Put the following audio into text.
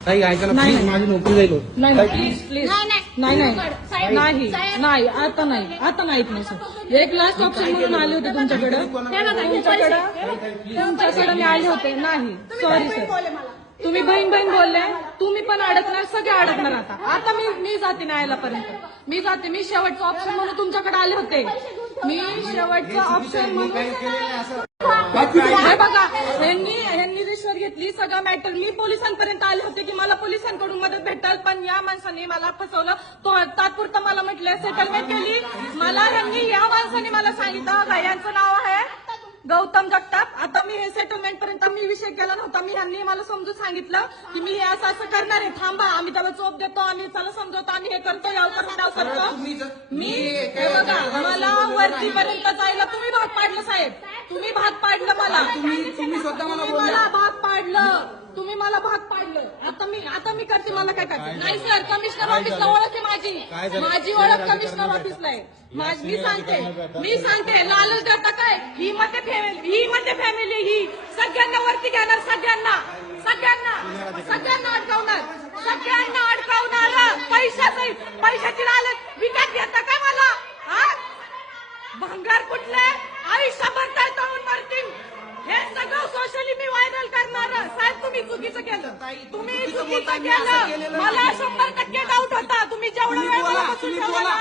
ताई ऐका ना प्लीज, माझी नोकरी जाईल. नाही नाही प्लीज प्लीज नाही नाही नाही आता नाही सर. एक लास्ट ऑप्शन म्हणून आले होते तुमच्याकडे मी आले होते. नाही सॉरी सर, तुम्ही बहीण बोलले, तुम्ही पण अडकणार, सगळे अडकणार. आता मी जाते न्यायालयापर्यंत, मी जाते. मी शेवटचं ऑप्शन म्हणून तुमच्याकडे आले होते. मी शेवटचं ऑप्शन म्हणून हे बघा, ह्यांनी रिश्वत घेतली, सगळं मॅटर. मी पोलिसांपर्यंत आले होते की मला पोलिसांकडून मदत भेटेल, पण या माणसाने मला फसवलं. तो तात्पुरतं मला म्हटलं सेटलमेंट केली. या माणसाने मला सांगितलं यांचं नाव आहे गौतम जगताप. आता मी हे सेटलमेंट पर्यंत मी विषय केला नव्हता. ह्यांनी मला समजून सांगितलं की मी हे असं करणार आहे, थांबा, आम्ही त्याला चोप देतो, आम्ही त्याला समजवतो, आम्ही हे करतो, याव करतो. मी हे बघा, मला वरतीपर्यंत जायला तुम्ही भाग पाडलं साहेब, तुम्ही भाग पाडलं मला, तुम्ही स्वतः मला भाग पाडलं, तुम्ही मला भाग पाडलं. आता मी करते, मला काय करते. नाही सर, कमिशनर ऑफिसला ओळख आहे माझी ओळख कमिशनर ऑफिसला आहे. मी सांगते लालच देता काय, ही मध्ये फॅमिली ही सगळ्यांना वरती घेणार, सगळ्यांना अडकवणार, पैशाची लालच विकत घेता काय मला? भंगार कुठले, आयुष्यभर तळतळून मरतील. हे सगळं सोशली मी व्हायरल करणार. साहेब तुम्ही चुकीचं केलं, मला 100% डाऊट होता. तुम्ही जेवढा वेळ मला बसून ठेवला ना,